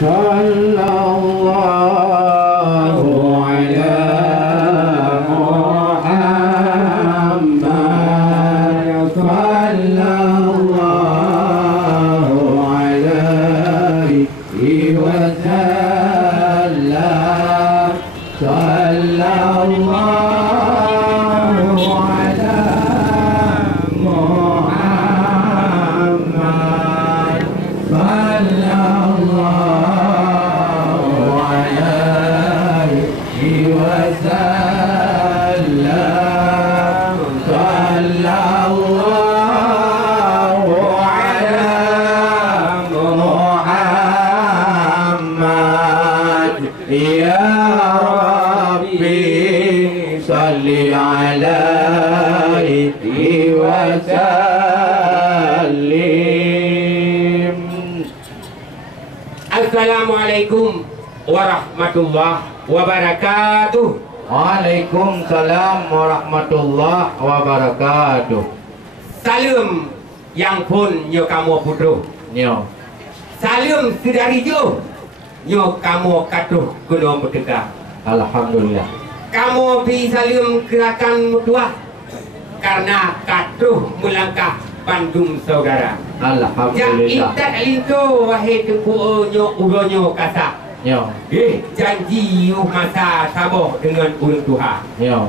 sallallahu ala Muhammad sallallahu alaihi wasallam sallallahu Assalamualaikum warahmatullahi wabarakatuh. Waalaikumsalam warahmatullahi wabarakatuh. Salam yang pun nyo kamu putuh. Nyo. Salam sedari jo. Nyo kamu katuh kuno merdeka. Alhamdulillah. Kamu bi salam gerakan mutua karena katuh melangkah Bandung saudara. Alhamdulillah. Yang itat lintu wahai tengku nyo uronyo kasa. Nyo. Janji masa sabar dengan urang Tuhan. Nyo.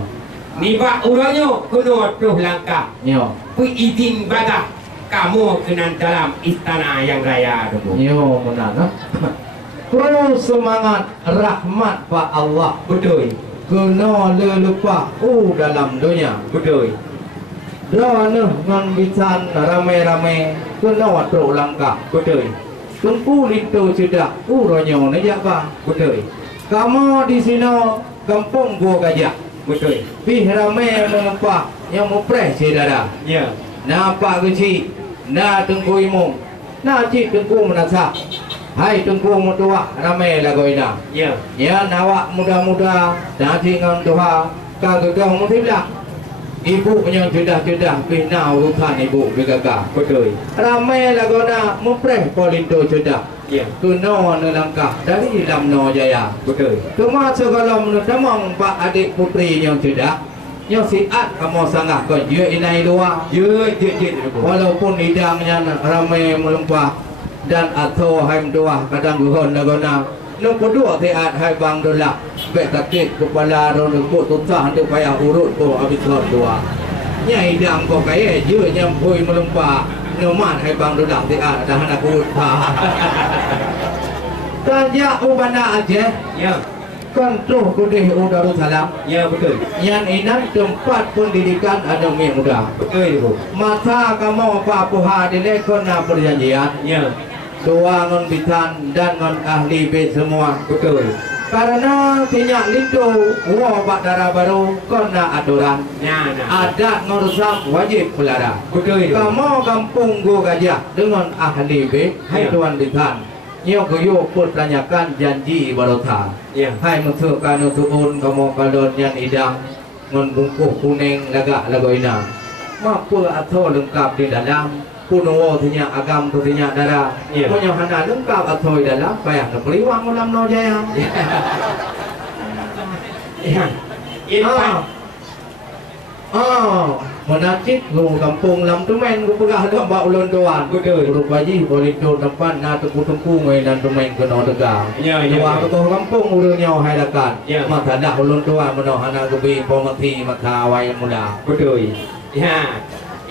Niba uronyo kuno tuh langkah. Nyo. Pu izin bagah kamu kena dalam istana yang raya tu. Nyo menana. Terus semangat rahmat Pak Allah. Betul. Kena lelupa dalam dunia. Betul. Dana ngan bisan ramai-ramai kena waktu langkah. Betul. Tengku lintu sudah uronyo najak ba. Betul. Kamu di sini kampung gua gajah. Betul. Pih ramai menempah yang mupres saudara. Ya. Nampak kecil. Na tengku imung. Na cik tengku menasa. Hai tengku mutua ramai lagu ina. Ya. Ya nawak muda-muda dah dengan Tuhan kagak mutiblah. Ibu yang sudah bina urusan ibu bergagah. Betul. Ramai lagu na mupres polindo sudah. Ya. Kuno nelangkah dari Lamno Jaya. Betul. Cuma segala menudamang pak adik putri yang sudah. Yang siat kamu sangat kau je inai luar. Je. Walaupun hidangnya ramai melempah dan atau haim doa kadang guhon lagona. Nung kedua tiat hai bang dolak. Baik sakit kepala ronuk tutah untuk payah urut tu habis dua. Nyai hidang kau kaya je nyampui melempah. Numan hai bang dolak tiat dah nak urut. Tajak ubana aja. Ya. Kan tuh kudih Darussalam. Ya betul. Yang inan tempat pendidikan adami muda. Betul ibu. Masa kamu apa puha dilekon na perjanjian. Ya. Tua ngon bitan dan ngon ahli bed semua. Betul. Karena tinyak lintu wabak darah baru kena aturan. Ya. Adat ngurusam wajib pelara. Betul. Kamu kampung gua gajah dengan ahli bed. Hai tuan bitan. Nyok yo pun tanyakan janji barota. Ya. Hai mentukan utun kamu kalon yang idang ngon bungkuh kuning lagak lagu ina. Mampu atau lengkap di dalam. Puno tinyak agam tu tinyak darah. Ya. Punya hana lengkap atau di dalam payah nak periwang ulam no jaya. Ya. Menakit lu kampung lam tu main ku pegah dah bak ulun tuan. Betul. Guru paji boleh tu tempat na tengku main dan tu main kena tegang. Ya. Tuan tu kampung ulun nyau hai dekat. Ya. Mata dah ulun tuan meno hana gebi pomati mata awai mula. Betul. Ya.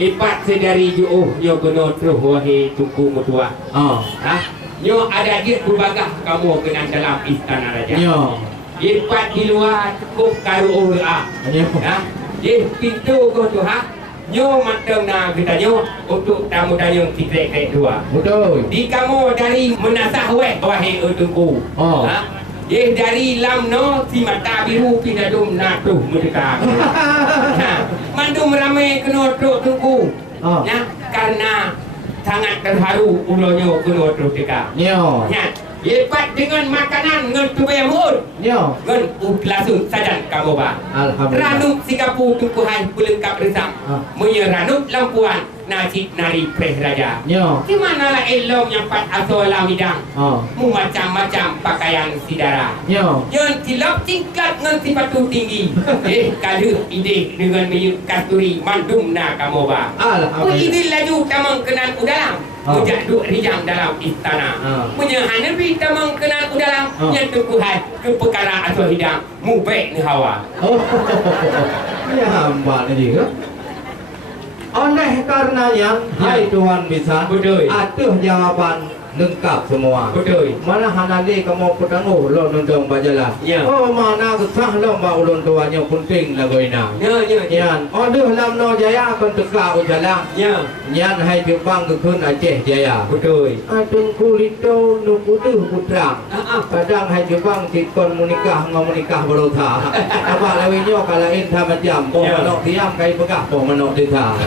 Ipat sedari jauh yo kena terus wahai tungku mutua. Ha? Yo ada dia berbagah kamu kena dalam istana raja. Yo. Ipat di luar cukup karu doa. Yo. Ha? Di pintu ko tu ha. Yo matang na kita yo untuk tamu dayung tikrek dua. Betul. Di kamu dari menasah wahai tungku. Ha? Dari Lamno si mata biru pinadum natuh merdeka. Mandum ramai kena tunggu. Ya, karena sangat terharu ulonyo kena merdeka. Yo. Ya, lepas dengan makanan ngan tubaya mur. Yo. Ngan langsung sadan kamu ba. Alhamdulillah. Ranuk sikapu tungku hai pelengkap resam. Menyeranuk lampuan nasib nari pres raja. Ya. Di manalah elok yang pat asolam hidang. Mu macam-macam pakaian sidara. Ya. Yang tilap tingkat dengan sifatu tinggi. Kalau ide dengan meyuk kasturi mandum na kamu ba. Ku ide laju tamang kenan udalang. Mujak duk rijang dalam istana. Punya hanabi tamang kenan udalang. Yang tukuhai ke perkara asal hidang. Mu baik ni hawa. Ya hamba ni juga. Oleh karenanya, hai Tuhan bisa, ada jawaban lengkap semua. Betul. Mana hanali kamu pedangu lo nonton bajalah. Ya. Oh mana kesah lo mbak ulun tuanya penting lagu ina. Ya. Yan. Order lam no jaya kon teka ujalang. Ya. Yan hai Jepang kekun Aceh jaya. Betul. Adeng kulito nu putu putra. Kadang hai Jepang tikon menikah ngau menikah berota. Apa lawinyo kalain tha macam po manok tiam kai pegah po manok ditha.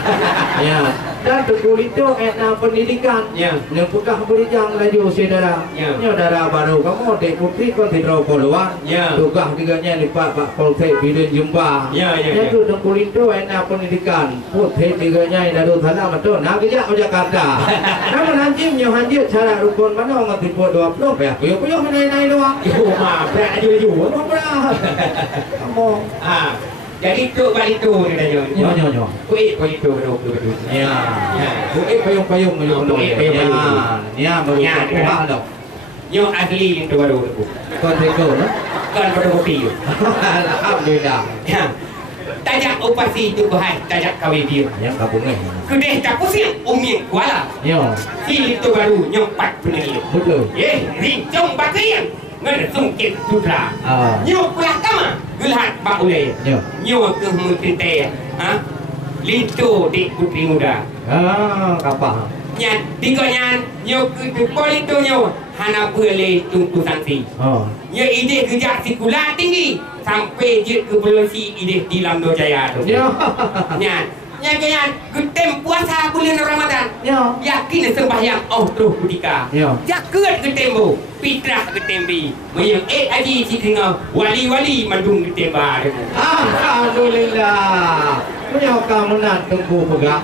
Ya. Dan kulito ena pendidikan. Ya. Yang pegah yang laju saudara, saudara baru kamu dek putri kau tidak keluar, tukah tiganya di pak polsek bilin jumpa, itu dengkul itu enak pendidikan, putri tiganya dari sana betul, nak kerja ke Jakarta, namun anjing yang hancur cara rukun mana orang tipu 20 ya, puyuh naik doang, mah, berapa juga, kamu, jadi tu balik tu ni dah nyo. Kuih itu betul. Ya. Kuih payung. Ya, baru. Yo asli itu baru tu. Kau teko, no? Kan baru kopi. Alhamdulillah. Tajak upasi tu bahai, tajak kawin dia. Yang kabungnya. Kedai tak pusing, umir kuala. Yo. Si itu baru nyompat pening. Betul. Rincong bagian. Ngan sungkit sutra. Nyo pulah kama gelhat pak ulai. Nyo ke menteri Lintu di putri muda. Kapah. Nyan tiga nyan nyo ke polito nyo hana boleh tunggu sanksi. Nyo ide kerja sekolah tinggi sampai je ke polisi ide di Lamdo Jaya tu. Nyan Nyan ketem puasa bulan Ramadan. Yakin sembahyang tuh budika. Jaket ketembu, fitrah ketembi. Mayang aji si dengar wali-wali mandung ketemba. Alhamdulillah. Punya kamu nak tunggu pegak.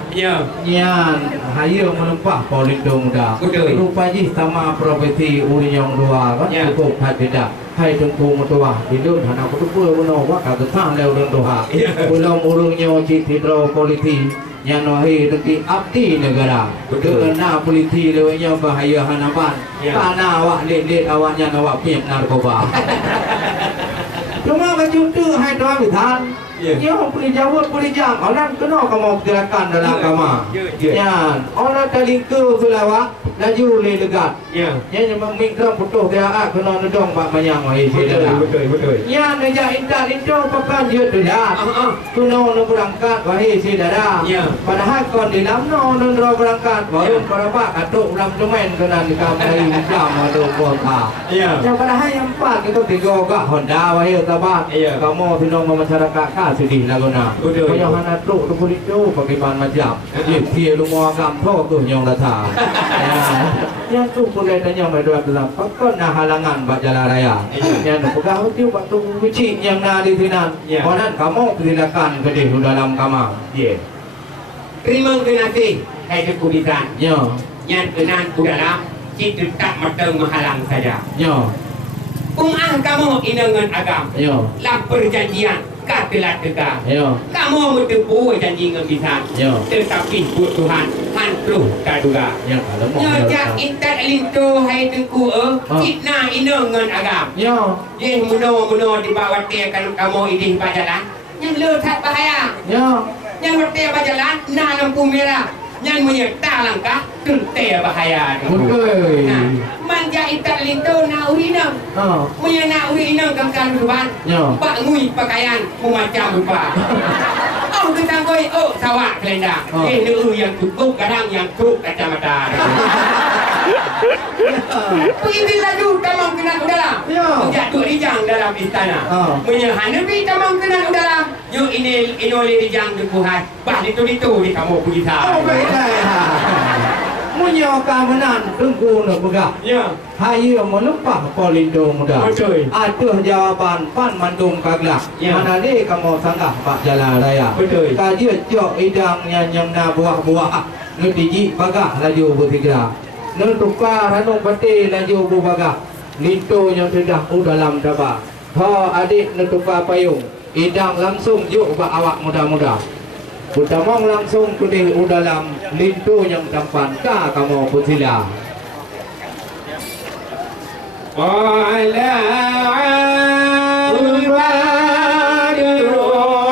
Nyan hayo menempah polindo muda. Rupanya sama profesi uri yang dua kan cukup beda. Hai tunggu mutua hidup hana kutupu uno wa kagesang leu doha. Ulang urungnya citro politi yang nohi deki abdi negara. Kena politi leunya bahaya hanapan. Karena awak lek awaknya awak piep narkoba. Cuma baju tu hai doa bitan. Ya, boleh jawab, boleh jam. Orang kena kamu gerakan dalam agama. Ya, orang terlingkup selawat, laju le dekat. Ya, memang mikro putus dia kena nedong pak mayang wahai saudara. Betul. Ya, neja indah itu papan dia tu dah. Kena berangkat wahai saudara. Padahal kon di dalam non berangkat, baru berapa katuk dalam domain kena dikamai Islam atau kota. Yang padahal yang empat itu tiga gak Honda wahai tabat. Kamu tinong masyarakat sedih laguna. Punya anak tu begitu bagaimana macam. Dia rumah kampung tu yang datang. Yang tu boleh tanya mereka dalam. Apa nak halangan buat jalan raya? Yang pegawai tu waktu kecil yang nak di sini. Orang kamu silakan ke di dalam kamar. Terima kasih. Hai kepulisan. Yang kenan dalam kita tak matang menghalang saja. Kamu inangan agam. Lam perjanjian katelah tegak. Kamu bertempuh janji dengan bisa. Tetapi buat Tuhan hantu kaduga. Nyajak intat lintu hai tengku kitna inangan agam. Muno di bawah dia kalau kamu idih bajalan. Yang letak bahaya. Yang bertia bajalan na lampu merah. Yang menyerta langkah tuntai bahaya. Manja itak lintu na urinam. Punya na urinam kamkan ruban. Pak ngui pakaian macam rupa. Kita koi sawah kelenda. Nu yang tutup kadang yang tutup kacamata. Pergi laju tamang kena dalam. Jatuh rijang dalam istana. Punya hanabi tamang kena dalam. Yo ini inoli rijang dukuhan. Bah itu di kamu pergi sah. Punya keamanan tunggu nak pegah. Hayo menumpah polindo muda. Ada jawapan pan mandung kaglak. Mana dia kamu sanggah pak jalan raya. Kaji jok idang yang na buah-buah. Ngetiji pagah laju bertiga. Tukar hanung peti laju berbagah. Lintu yang sudah dalam daba. Ha adik tukar payung. Idang langsung yuk bak awak muda-muda. Utamong langsung kudih dalam lintu yang tampan ka kamu bersila. Wala al-badru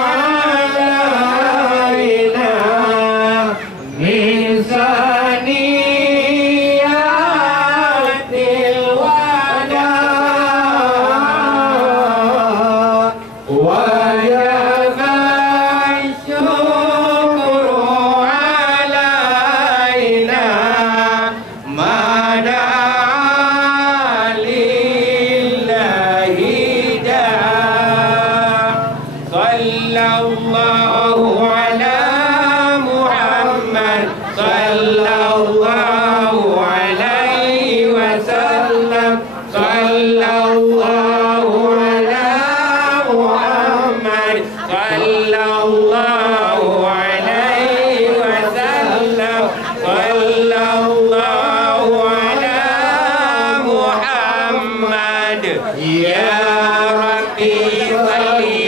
alaina min saniyatil wada wajaba syukru alaina mada Ya Rabbi salli